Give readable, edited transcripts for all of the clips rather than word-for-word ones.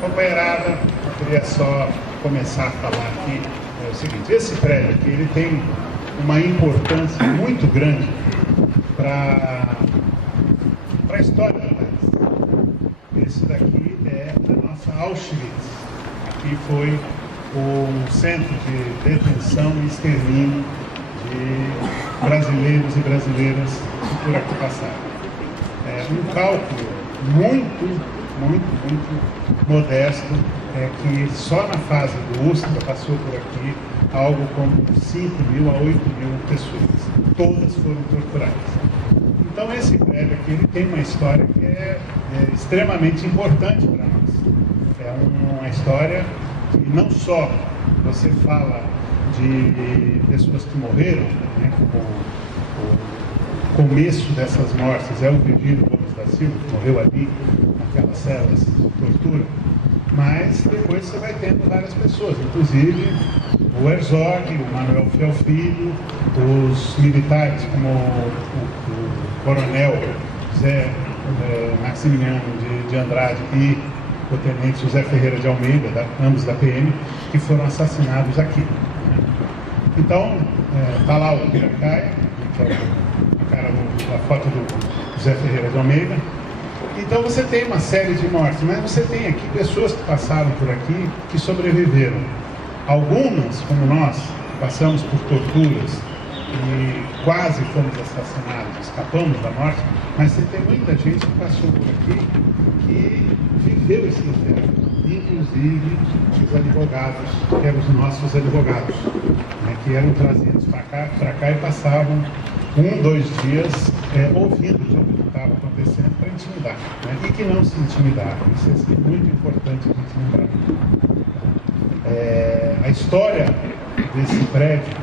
Companheirada, eu queria só começar a falar aqui o seguinte: esse prédio aqui, ele tem uma importância muito grande para a história do país. Esse daqui é a nossa Auschwitz. Aqui foi o centro de detenção e extermínio de brasileiros e brasileiras que por aqui passaram. Um cálculo muito modesto é que só na fase do USTRA passou por aqui algo como 5.000 a 8.000 pessoas. Todas foram torturadas. Então esse prédio aqui ele tem uma história que é extremamente importante para nós. É uma história que não só você fala de pessoas que morreram, né, como o começo dessas mortes é o Virgílio Gomes da Silva, que morreu ali, naquelas celas de tortura, mas depois você vai tendo várias pessoas, inclusive o Herzog, o Manuel Fiel Filho, os militares como o coronel José Maximiliano de Andrade e o tenente José Ferreira de Almeida, ambos da PM, que foram assassinados aqui. Né? Então, está lá o Piracaia, que é a foto do José Ferreira de Almeida. Então você tem uma série de mortes, mas você tem aqui pessoas que passaram por aqui, que sobreviveram. Algumas, como nós, passamos por torturas e quase fomos assassinados, escapamos da morte, mas você tem muita gente que passou por aqui que viveu esse inferno, inclusive os advogados, que eram os nossos advogados, né, que eram trazidos para cá e passavam 1-2 dias ouvindo tudo o que estava acontecendo para intimidar, né, e que não se intimidaram. Isso é muito importante a gente lembrar. A história desse prédio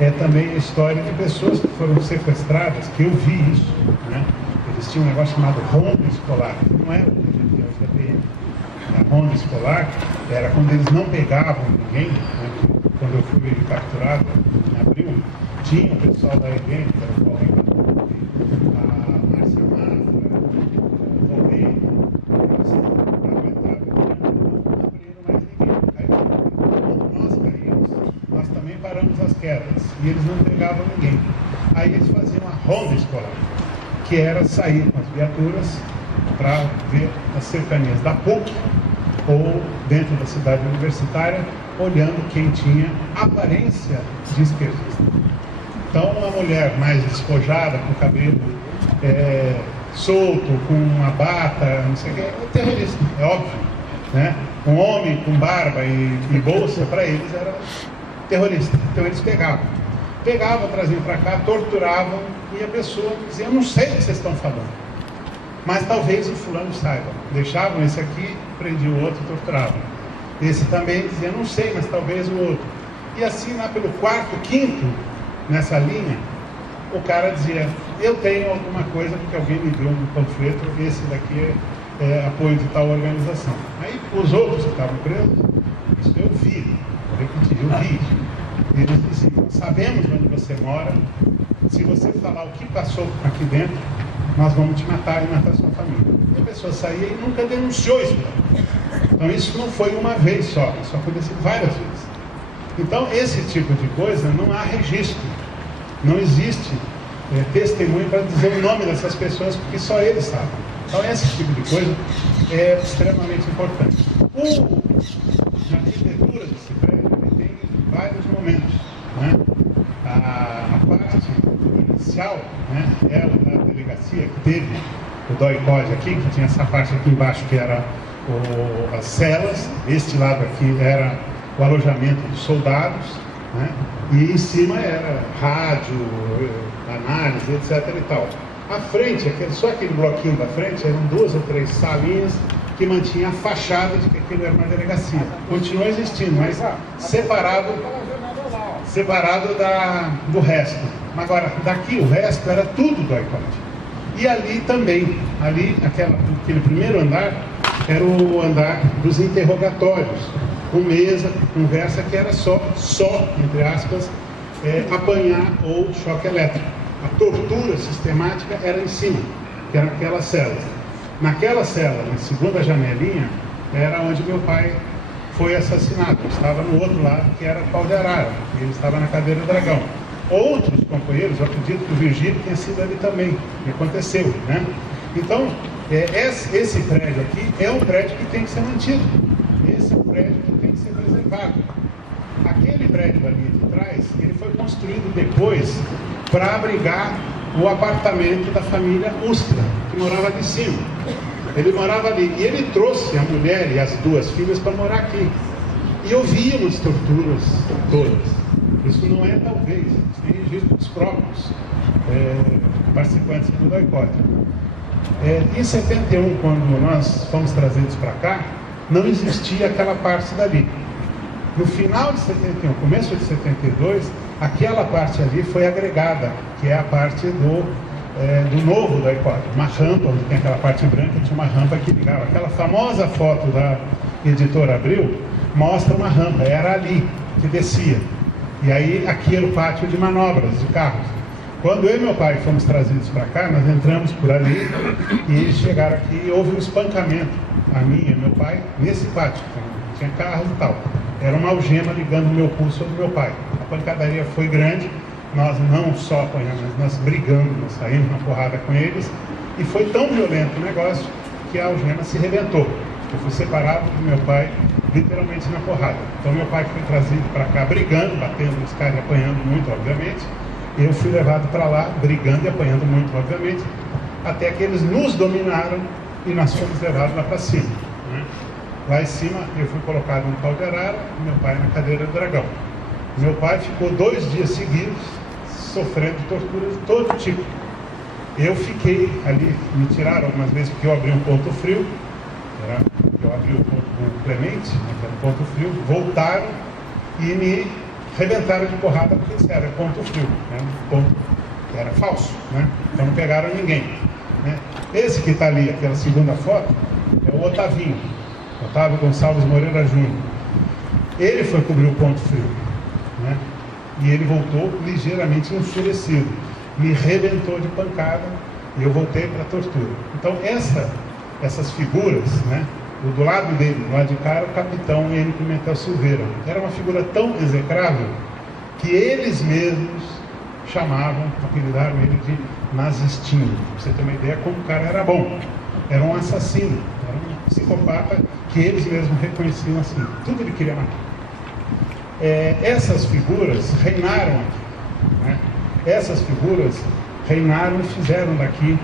é também a história de pessoas que foram sequestradas, que eu vi isso, né? Eles tinham um negócio chamado ronda escolar, que não é o que a gente tem hoje da PM. A ronda escolar era quando eles não pegavam ninguém, né? Quando eu fui capturado em abril, tinha o pessoal da EBM, que era o Paulo Henrique, a Márcia Mafra, o Romeu, eles não aguentavam, não abriram mais ninguém. Aí, quando nós caímos, nós também paramos as quedas, e eles não pegavam ninguém. Aí eles faziam a ronda escolar, que era sair com as viaturas para ver as cercanias da PUC ou dentro da cidade universitária, olhando quem tinha aparência de esquerdista. Então, uma mulher mais despojada, com o cabelo solto, com uma bata, não sei o que, é terrorista, é óbvio. Né? Um homem com barba e bolsa, para eles era terrorista. Então, eles pegavam, traziam para cá, torturavam, e a pessoa dizia: eu não sei o que vocês estão falando, mas talvez o fulano saiba. Deixavam esse aqui, prendiam o outro e torturavam. Esse também dizia: não sei, mas talvez o outro. E assim, lá pelo 4º, 5º, nessa linha, o cara dizia: eu tenho alguma coisa porque alguém me deu um panfleto, esse daqui é apoio de tal organização. Aí os outros que estavam presos, isso eu vi, vou repetir, eu vi isso. Eles diziam: sabemos onde você mora, se você falar o que passou aqui dentro, nós vamos te matar e matar sua família. E a pessoa saía e nunca denunciou isso. Então isso não foi uma vez só, isso aconteceu várias vezes. Então esse tipo de coisa não há registro, não existe testemunho para dizer o nome dessas pessoas, porque só eles sabem. Então esse tipo de coisa é extremamente importante. Na arquitetura desse prédio ele tem vários momentos, né? A parte inicial, né, ela da delegacia, que teve o DOI-CODE aqui, que tinha essa parte aqui embaixo que era as celas, este lado aqui era o alojamento dos soldados, né, e em cima era rádio, análise, etc. e tal. À frente, só aquele bloquinho da frente, eram 2 ou 3 salinhas que mantinha a fachada de que aquilo era uma delegacia. Continua existindo, mas separado do resto. Agora, daqui o resto era tudo do DOI-CODE. E ali também, aquele primeiro andar, era o andar dos interrogatórios, com mesa, conversa, que era só entre aspas, apanhar ou choque elétrico. A tortura sistemática era em cima. que era aquela cela. Naquela cela, na segunda janelinha, era onde meu pai foi assassinado. Eu estava no outro lado, que era Pau de Arara, e ele estava na cadeira do dragão. Outros companheiros, eu acredito que o Virgílio tenha sido ali também, que aconteceu, né? Então, esse prédio aqui é um prédio que tem que ser mantido. Esse é um prédio que tem que ser preservado. Aquele prédio ali de trás, ele foi construído depois para abrigar o apartamento da família Ustra, que morava ali em cima. Ele morava ali e ele trouxe a mulher e as duas filhas para morar aqui. E eu via umas torturas todas. Isso não é talvez, isso tem registro dos próprios participantes do DOI-CODE. Em 71, quando nós fomos trazidos para cá, não existia aquela parte dali. No final de 71, começo de 72, aquela parte ali foi agregada, que é a parte do novo DOI-CODE. Uma rampa, onde tem aquela parte branca, tinha uma rampa que ligava. Aquela famosa foto da editora Abril mostra uma rampa, era ali que descia. E aí aqui era o pátio de manobras de carros. Quando eu e meu pai fomos trazidos para cá, nós entramos por ali e eles chegaram aqui e houve um espancamento, a minha e meu pai, nesse pátio. Tinha carros e tal. Era uma algema ligando o meu pulso ao do meu pai. A pancadaria foi grande, nós não só apanhamos, nós brigamos, nós saímos na porrada com eles. E foi tão violento o negócio que a algema se rebentou. Eu fui separado do meu pai, literalmente na porrada. Então meu pai foi trazido para cá brigando, batendo nos caras e apanhando muito, obviamente. Eu fui levado para lá, brigando e apanhando muito, obviamente, até que eles nos dominaram e nós fomos levados lá para cima, né? Lá em cima eu fui colocado no Pau de Arara, meu pai na cadeira do dragão. Meu pai ficou 2 dias seguidos sofrendo torturas de todo tipo. Eu fiquei ali, me tiraram algumas vezes porque eu abri um ponto frio. Eu abri o ponto com o Clemente, que era um ponto frio, voltaram e me arrebentaram de porrada porque isso era ponto frio, né? Ponto, era falso, né? Então não pegaram ninguém, né? Esse que está ali, aquela segunda foto, é o Otavinho, Otávio Gonçalves Moreira Júnior. Ele foi cobrir o ponto frio, né? E ele voltou ligeiramente enfurecido, me arrebentou de pancada e eu voltei para a tortura. Então essas figuras, né? Do lado dele, do lado de cá, era o capitão N. Pimentel Silveira. Era uma figura tão execrável que eles mesmos chamavam, apelidaram ele de nazistinho. Pra você ter uma ideia como o cara era bom. Era um assassino, era um psicopata que eles mesmos reconheciam assim. Tudo ele queria matar. Essas figuras reinaram aqui, né? Essas figuras reinaram e fizeram daqui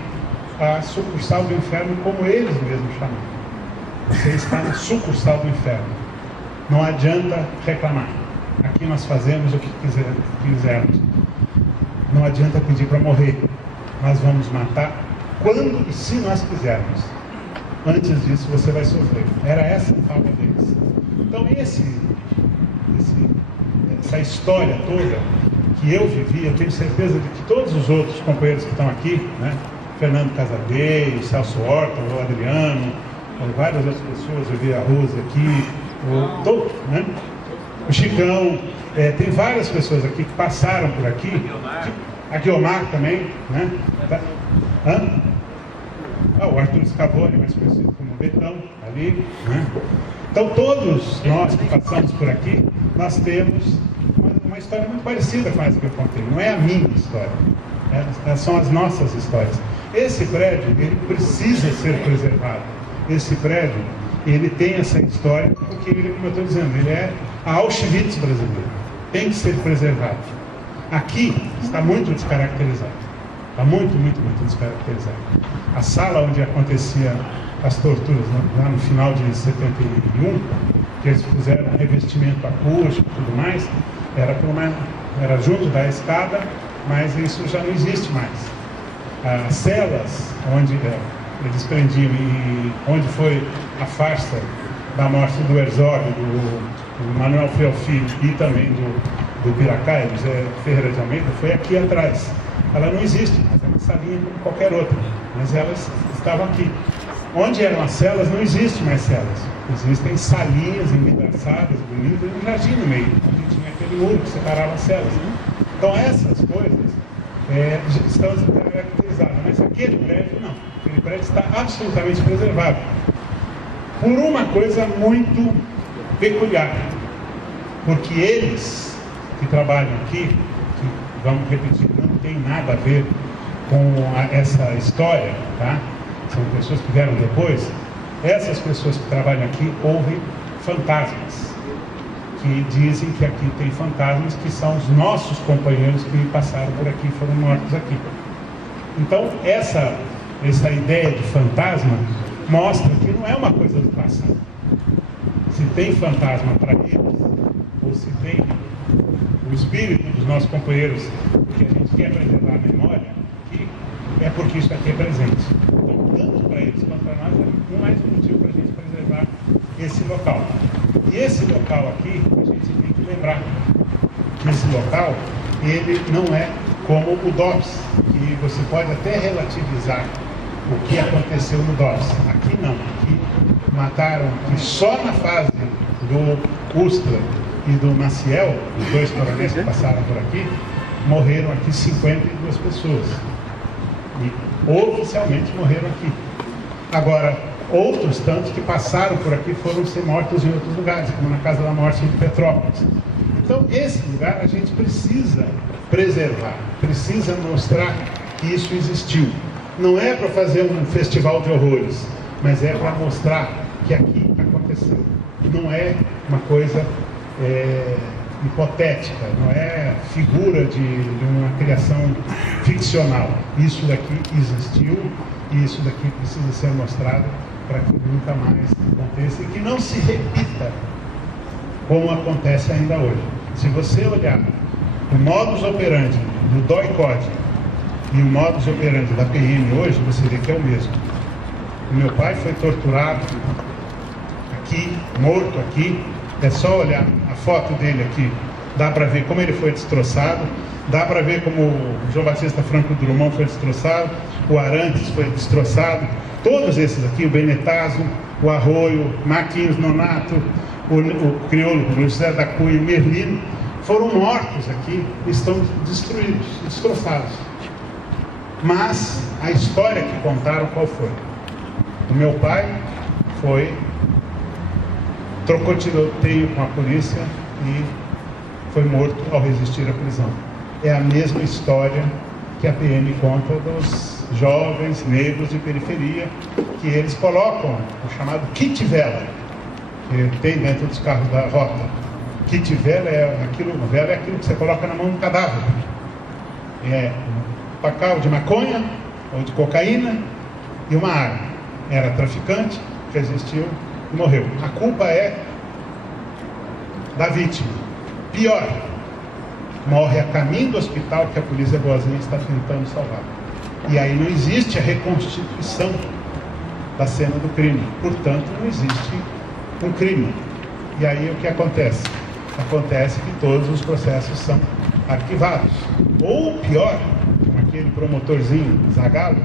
a sucursal do inferno, como eles mesmos chamavam. Você está na sucursal do inferno. Não adianta reclamar. Aqui nós fazemos o que quisermos. Não adianta pedir para morrer. Nós vamos matar quando e se nós quisermos. Antes disso você vai sofrer. Era essa a fala deles. Então essa história toda que eu vivi, eu tenho certeza de que todos os outros companheiros que estão aqui, né? Fernando Casadei, o Celso Horta, o Adriano, várias outras pessoas, eu vi a Rose aqui, né? O Chicão, tem várias pessoas aqui que passaram por aqui, a Guiomar também, né? O Arthur Scavone, mais conhecido como Betão, ali, né? Então todos nós que passamos por aqui, nós temos uma história muito parecida com essa que eu contei. Não é a minha história, são as nossas histórias. Esse prédio, ele precisa ser preservado. Esse prédio, ele tem essa história, porque ele, como eu estou dizendo, ele é a Auschwitz brasileiro. Tem que ser preservado. Aqui está muito descaracterizado. Está muito, muito, muito descaracterizado. A sala onde acontecia as torturas, lá no final de 71, que eles fizeram um revestimento acústico e tudo mais, era junto da escada, mas isso já não existe mais. As celas onde eles prendiam e onde foi a farsa da morte do Herzog, do Manuel Feofilho e também do Piracaia, José Ferreira de Almeida, foi aqui atrás. Ela não existe mais, é uma salinha como qualquer outra, mas elas estavam aqui. Onde eram as celas, não existe mais celas. Existem salinhas envidraçadas, bonitas, e um jardim no meio, onde tinha aquele muro que separava as celas. Então essas coisas estão descaracterizadas, mas aquele prédio não. aquele prédio está absolutamente preservado. Por uma coisa muito peculiar. Porque eles que trabalham aqui, que, vamos repetir, não tem nada a ver com essa história, tá? São pessoas que vieram depois. Essas pessoas que trabalham aqui ouvem fantasmas, que dizem que aqui tem fantasmas, que são os nossos companheiros que passaram por aqui, foram mortos aqui. Então, essa ideia de fantasma mostra que não é uma coisa do passado. Se tem fantasma para eles, ou se tem o espírito dos nossos companheiros, que a gente quer preservar a memória aqui, é porque isso aqui é presente. Então, tanto para eles quanto para nós, é mais um motivo para a gente preservar esse local. E esse local aqui, a gente tem que lembrar que esse local, ele não é como o DOPS, que você pode até relativizar o que aconteceu no DOPS. Aqui não. Aqui mataram, que só na fase do Ustra e do Maciel, os dois coronéis que passaram por aqui, morreram aqui 52 pessoas. E oficialmente morreram aqui. Agora, outros tantos que passaram por aqui foram ser mortos em outros lugares, como na Casa da Morte em Petrópolis. Então, esse lugar a gente precisa preservar, precisa mostrar que isso existiu. Não é para fazer um festival de horrores, mas é para mostrar que aqui aconteceu. Não é uma coisa hipotética, não é figura de uma criação ficcional. Isso daqui existiu e isso daqui precisa ser mostrado para que nunca mais aconteça e que não se repita como acontece ainda hoje. Se você olhar o modus operandi do DOI-CODE e o modus operandi da PM hoje, você vê que é o mesmo. O meu pai foi torturado aqui, morto aqui. É só olhar a foto dele aqui, dá para ver como ele foi destroçado, dá para ver como o João Batista Franco Drummond foi destroçado, o Arantes foi destroçado, todos esses aqui, o Benetazo, o Arroio, Marquinhos Nonato, o crioulo, o José da Cunha, o Merlino, foram mortos aqui, estão destruídos, destroçados. Mas a história que contaram, qual foi? O meu pai trocou tiroteio com a polícia e foi morto ao resistir à prisão. É a mesma história que a PM conta dos jovens negros de periferia, que eles colocam o chamado kit vela, que tem dentro dos carros da rota. Kit vela é aquilo que você coloca na mão do cadáver. É um pacal de maconha ou de cocaína e uma arma. Era traficante, resistiu e morreu. A culpa é da vítima. Pior, morre a caminho do hospital que a polícia boazinha está tentando salvar. E aí não existe a reconstituição da cena do crime. Portanto, não existe um crime. E aí o que acontece? Acontece que todos os processos são arquivados. Ou pior, aquele promotorzinho, Zagalo,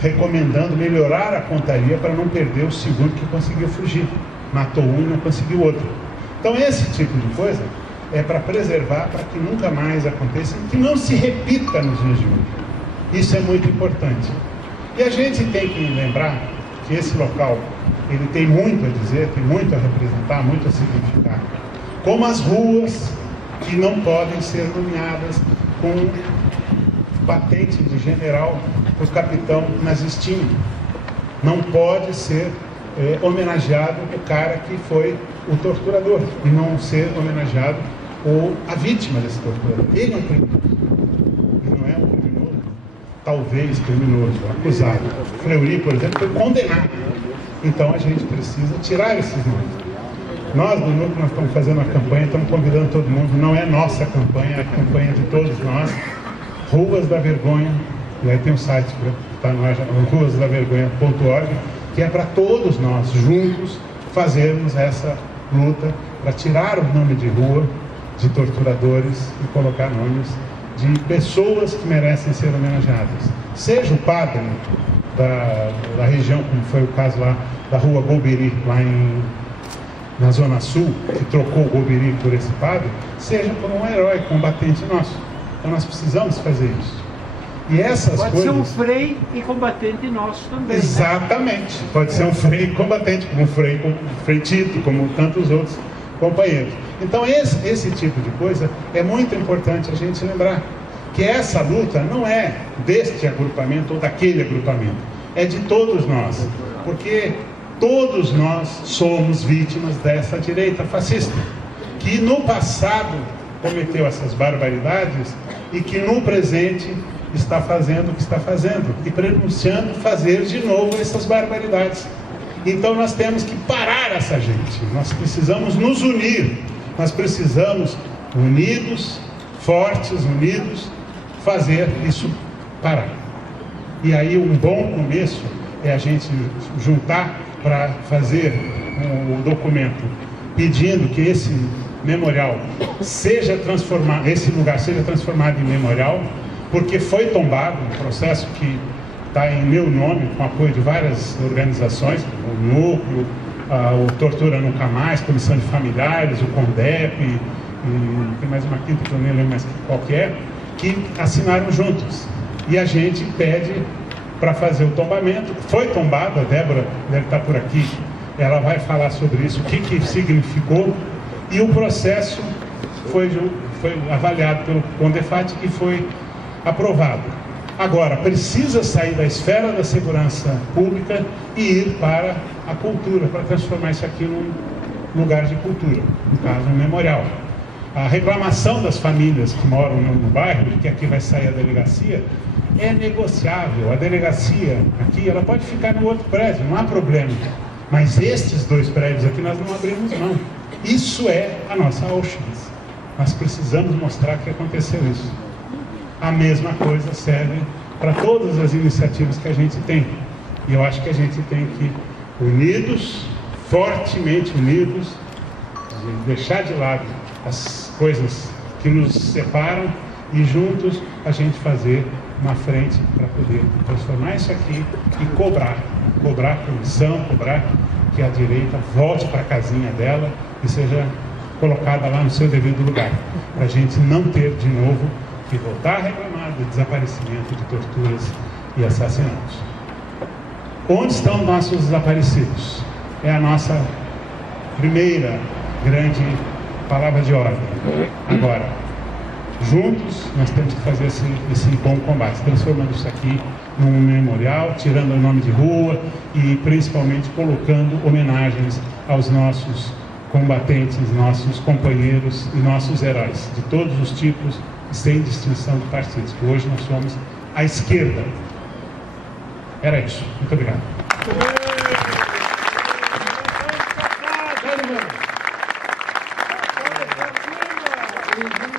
recomendando melhorar a pontaria para não perder o segundo que conseguiu fugir. Matou um e não conseguiu outro. Então esse tipo de coisa é para preservar, para que nunca mais aconteça e que não se repita nos dias de hoje. Isso é muito importante. E a gente tem que lembrar que esse local, ele tem muito a dizer, tem muito a representar, muito a significar. Como as ruas que não podem ser nomeadas com patente de general o capitão nazistinho. Não pode ser homenageado o cara que foi o torturador e não ser homenageado a vítima desse torturador. Ele é um criminoso. Ele não é um criminoso, talvez criminoso, acusado. Fleury, por exemplo, foi condenado. Então a gente precisa tirar esses nomes. Nós do Núcleo, nós estamos fazendo uma campanha, estamos convidando todo mundo. Não é nossa campanha, é a campanha de todos nós. Ruas da Vergonha, e aí tem um site que está no ar, ruasdavergonha.org, que é para todos nós, juntos, fazermos essa luta para tirar o nome de rua de torturadores e colocar nomes de pessoas que merecem ser homenageadas. Seja o padre da região, como foi o caso lá da rua Golbery, lá na Zona Sul, que trocou o Golbery por esse padre, seja por um herói combatente nosso. Então nós precisamos fazer isso. E essas Pode coisas... ser um frei e combatente nosso também. Exatamente. Né? Pode ser um frei combatente, como o frei Tito, como tantos outros companheiros. Então esse tipo de coisa é muito importante a gente lembrar. Que essa luta não é deste agrupamento ou daquele agrupamento. É de todos nós. Porque todos nós somos vítimas dessa direita fascista. Que no passado cometeu essas barbaridades e que no presente está fazendo o que está fazendo e pronunciando fazer de novo essas barbaridades. Então nós temos que parar essa gente, nós precisamos nos unir, nós precisamos, unidos, fortes, unidos, fazer isso parar. E aí um bom começo é a gente juntar para fazer um documento pedindo que esse memorial seja transformado, esse lugar seja transformado em memorial, porque foi tombado, um processo que está em meu nome, com apoio de várias organizações, o Núcleo, o Tortura Nunca Mais, Comissão de Familiares, o CONDEP, e tem mais uma quinta que eu nem lembro mais qual que é, que assinaram juntos. E a gente pede para fazer o tombamento. Foi tombado, a Débora deve estar por aqui, ela vai falar sobre isso, o que significou, e o processo foi avaliado pelo CONDEFAT e foi aprovado. Agora, precisa sair da esfera da segurança pública e ir para a cultura, para transformar isso aqui num lugar de cultura, no caso, um memorial. A reclamação das famílias que moram no bairro, que aqui vai sair a delegacia, é negociável. A delegacia aqui, ela pode ficar no outro prédio, não há problema. Mas estes dois prédios aqui nós não abrimos mão. Isso é a nossa Auschwitz. Nós precisamos mostrar que aconteceu isso. A mesma coisa serve para todas as iniciativas que a gente tem. E eu acho que a gente tem que, unidos, fortemente unidos, deixar de lado as coisas que nos separam e juntos a gente fazer uma frente para poder transformar isso aqui e cobrar punição, cobrar que a direita volte para a casinha dela e seja colocada lá no seu devido lugar, para a gente não ter de novo que voltar a reclamar de desaparecimento, de torturas e assassinatos. Onde estão nossos desaparecidos? É a nossa primeira grande palavra de ordem. Agora, juntos, nós temos que fazer esse bom combate, transformando isso aqui num memorial, tirando o nome de rua e principalmente colocando homenagens aos nossos combatentes, nossos companheiros e nossos heróis, de todos os tipos, sem distinção de partidos, que hoje nós somos a esquerda. Era isso. Muito obrigado. Thank you.